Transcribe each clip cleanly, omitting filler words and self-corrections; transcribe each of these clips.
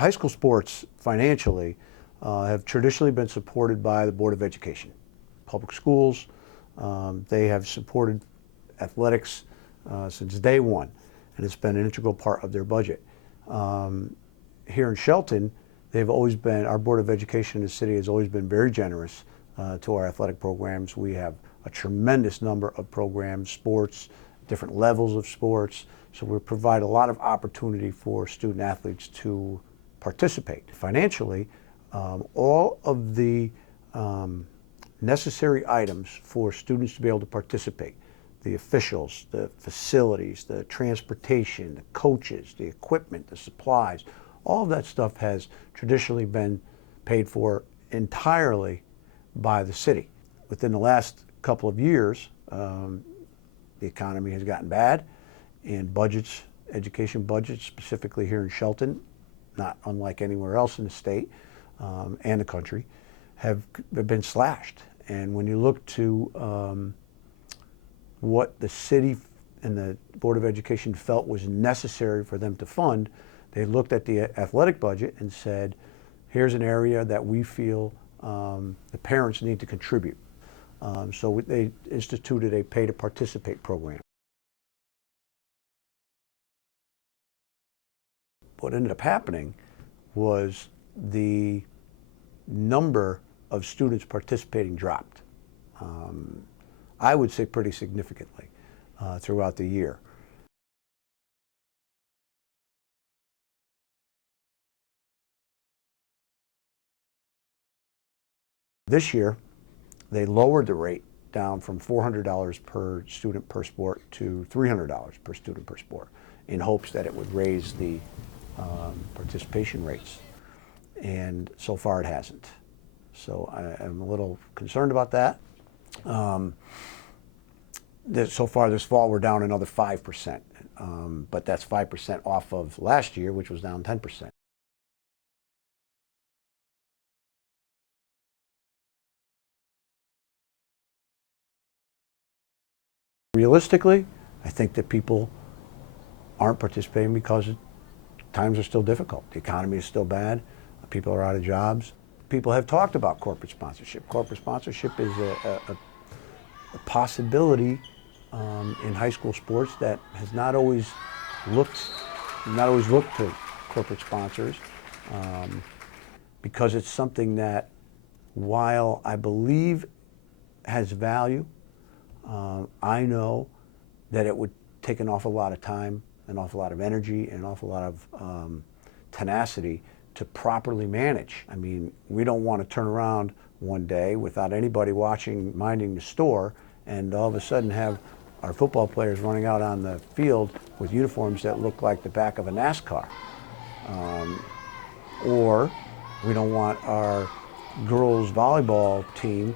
high school sports financially have traditionally been supported by the Board of Education. Public schools, they have supported athletics since day one, and it's been an integral part of their budget. Here in Shelton, they've always been, our Board of Education in the city has always been very generous to our athletic programs. We have a tremendous number of programs, sports, different levels of sports, so we provide a lot of opportunity for student athletes to participate. Financially, all of the necessary items for students to be able to participate, the officials, the facilities, the transportation, the coaches, the equipment, the supplies, all of that stuff has traditionally been paid for entirely by the city. Within the last couple of years, the economy has gotten bad, and budgets, education budgets, specifically here in Shelton, not unlike anywhere else in the state and the country, have been slashed. And when you look to what the city and the Board of Education felt was necessary for them to fund, they looked at the athletic budget and said, here's an area that we feel the parents need to contribute. So they instituted a pay to participate program. What ended up happening was the number of students participating dropped. I would say pretty significantly throughout the year. This year, they lowered the rate down from $400 per student per sport to $300 per student per sport, in hopes that it would raise the participation rates. And so far it hasn't. So I'm a little concerned about that. So far this fall we're down another 5%, but that's 5% off of last year, which was down 10%. Realistically, I think that people aren't participating because times are still difficult. The economy is still bad. People are out of jobs. People have talked about corporate sponsorship. Corporate sponsorship is a possibility in high school sports that has not always looked to corporate sponsors, because it's something that, while I believe has value, I know that it would take an awful lot of time, an awful lot of energy, and an awful lot of tenacity to properly manage. I mean, we don't want to turn around one day without anybody watching, minding the store, and all of a sudden have our football players running out on the field with uniforms that look like the back of a NASCAR. Or we don't want our girls volleyball team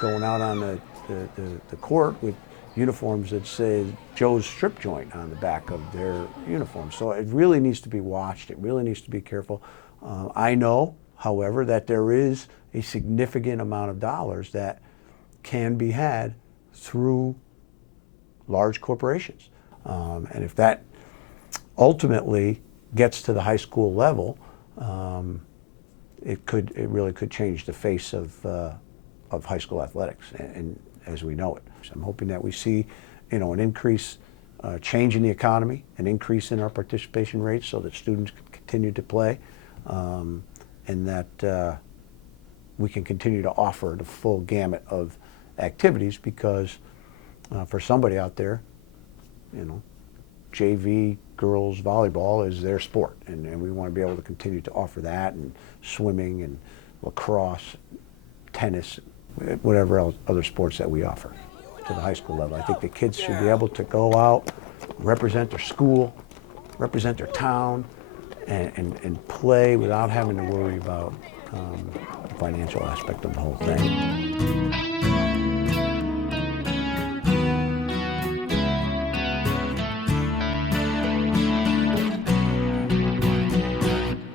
going out on the court with uniforms that say Joe's Strip Joint on the back of their uniform. So it really needs to be watched. It really needs to be careful. I know, however, that there is a significant amount of dollars that can be had through large corporations. And if that ultimately gets to the high school level, it really could change the face of high school athletics and as we know it. So I'm hoping that we see, an increase, change in the economy, an increase in our participation rates so that students can continue to play, and that we can continue to offer the full gamut of activities, because for somebody out there, JV girls volleyball is their sport, and we want to be able to continue to offer that, and swimming and lacrosse, tennis, whatever else, other sports that we offer to the high school level. I think the kids should be able to go out, represent their school, represent their town, and play without having to worry about the financial aspect of the whole thing.